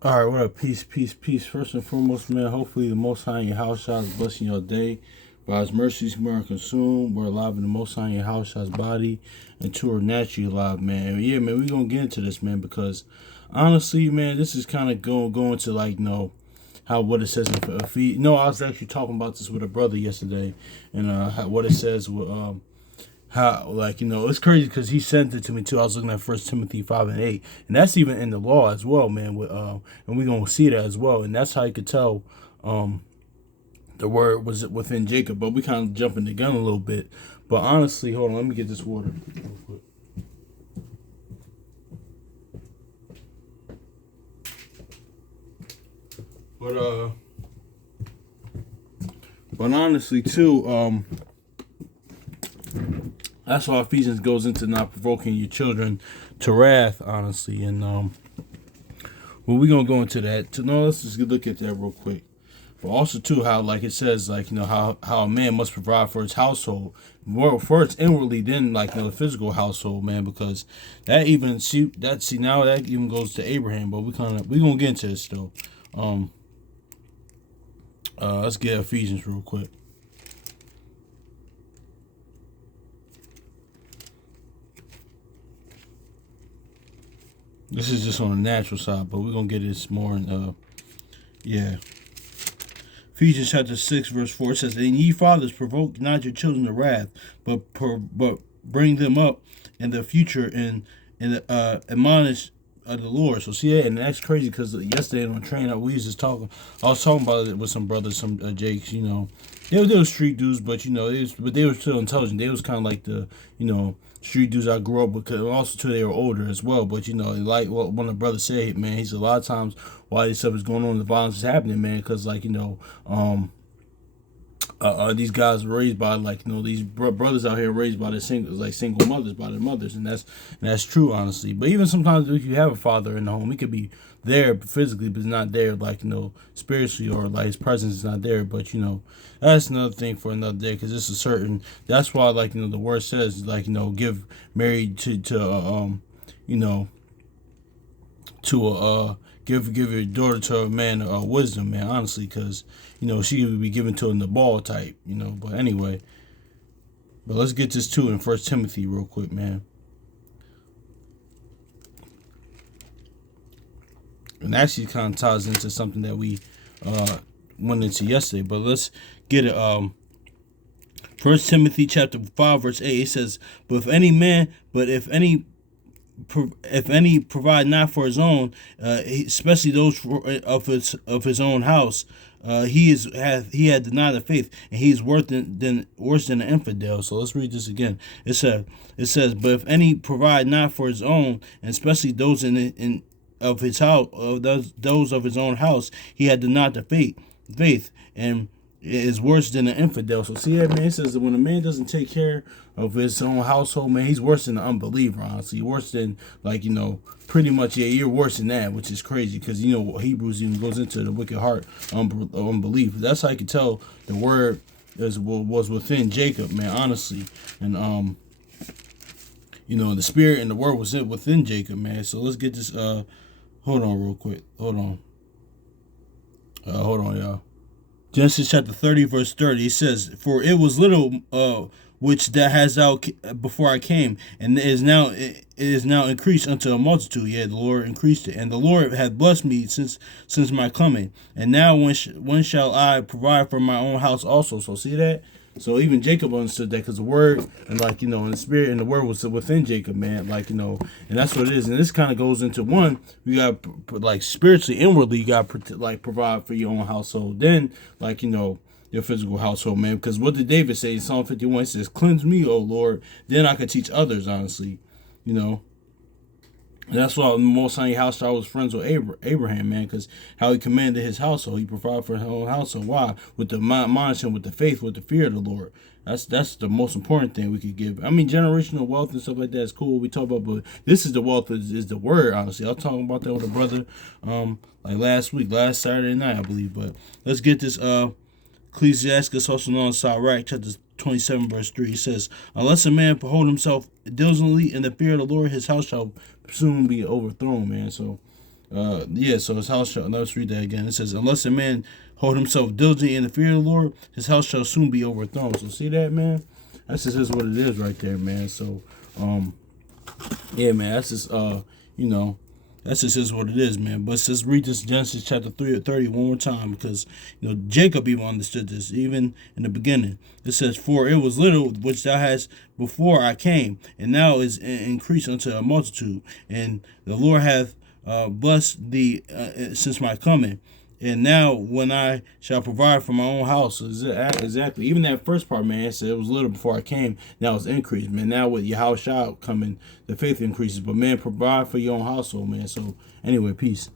All right, what up? Peace, peace, peace. First and foremost, man, hopefully the Most High in your house shall is blessing your day. By His mercies, we are consumed. We're alive in the Most High in your house shall's body, and two are naturally alive, man. And yeah, man, we're going to get into this, man, because honestly, man, this is kind of going to, like, how what it says in Ephesians. No, I was actually talking about this with a brother yesterday, and what it says with, how, like, it's crazy because he sent it to me too. I was looking at First Timothy 5:8, and that's even in the law as well, man. With and we're gonna see that as well, and that's how you could tell the word was within Jacob. But we kind of jumping the gun a little bit. But honestly, hold on, let me get this water. But but honestly too, that's why Ephesians goes into not provoking your children to wrath, honestly, and well, we're gonna go into that. No, let's just look at that real quick. But also too, how like it says, like how a man must provide for his household, more first inwardly, then like the physical household, man, because that even see now that even goes to Abraham. But we gonna get into this though. Um, let's get Ephesians real quick. This is just on the natural side, but we're gonna get this more in yeah. Ephesians chapter 6, verse 4 says, "And ye fathers, provoke not your children to wrath, but bring them up in the future and admonish the Lord." So see that, and that's crazy because yesterday on the train we was just talking. I was talking about it with some brothers, some Jakes. They were street dudes, but they were still intelligent. They was kind of like the street dudes I grew up with. Cause also too, they were older as well. But like what one of the brothers said, man, he said a lot of times why this stuff is going on, the violence is happening, man, because like these guys were raised by like these brothers out here raised by their single mothers, by their mothers, and that's true, honestly. But even sometimes if you have a father in the home, he could be there physically but not there, like spiritually, or like his presence is not there. But that's another thing for another day, because it's a certain, that's why like the word says like give married you know to give your daughter to a man wisdom, man, honestly, because she would be given to a Nabal type, but anyway. But let's get this too in First Timothy real quick, man. And actually kind of ties into something that we went into yesterday, but let's get it. First Timothy chapter 5 verse 8, it says, but if any provide not for his own, especially those of his own house, he had denied the faith, and he is worse than an infidel. So let's read this again. It says, but if any provide not for his own, and especially those in of his house, of those of his own house, he had denied the faith, and is worse than an infidel. So see that, man, it says that when a man doesn't take care of his own household, man, he's worse than an unbeliever, honestly. Worse than, like, pretty much, yeah, you're worse than that, which is crazy, because Hebrews even goes into the wicked heart unbelief. That's how you can tell the word was within Jacob, man, honestly. And the spirit and the word was within Jacob, man. So let's get this hold on real quick. Hold on, y'all. Genesis chapter 30, verse 30, it says, "For it was little which that has out before I came, and it is now increased unto a multitude. Yet the Lord increased it, and the Lord hath blessed me since my coming. And now when shall I provide for my own house also?" So see that? So even Jacob understood that, because the word and and the spirit and the word was within Jacob, man. And that's what it is. And this kind of goes into one. You got like spiritually, inwardly, you got like provide for your own household. Then your physical household, man. Because what did David say in Psalm 51? He says, "Cleanse me, O Lord, then I can teach others." Honestly, you know. And that's why the Most High household was friends with Abraham, man, because how he commanded his household, he provided for his own household. Why? With the monitoring, with the faith, with the fear of the Lord. That's the most important thing we could give. I mean, generational wealth and stuff like that is cool. We talk about, but this is the wealth is the word. Honestly, I was talking about that with a brother, like last Saturday night, I believe. But let's get this. Ecclesiastes, also known as Sirach, chapter 27, verse 3, it says, "Unless a man hold himself diligently in the fear of the Lord, his house shall soon be overthrown," man. So Yeah, so his house shall, let's read that again. It says, unless a man hold himself diligently in the fear of the Lord, his house shall soon be overthrown. So see that, man? That's just what it is right there, man. So, yeah, man, that's just, you know, that's just is what it is, man. But let's read this Genesis chapter 30 one more time, because Jacob even understood this even in the beginning. It says, "For it was little which thou hast before I came, and now is increased unto a multitude. And the Lord hath blessed thee since my coming. And now when I shall provide for my own house." So exactly. Even that first part, man, it said it was little before I came. Now it's increased, man. Now with your house shall coming, the faith increases. But man, provide for your own household, man. So anyway, peace.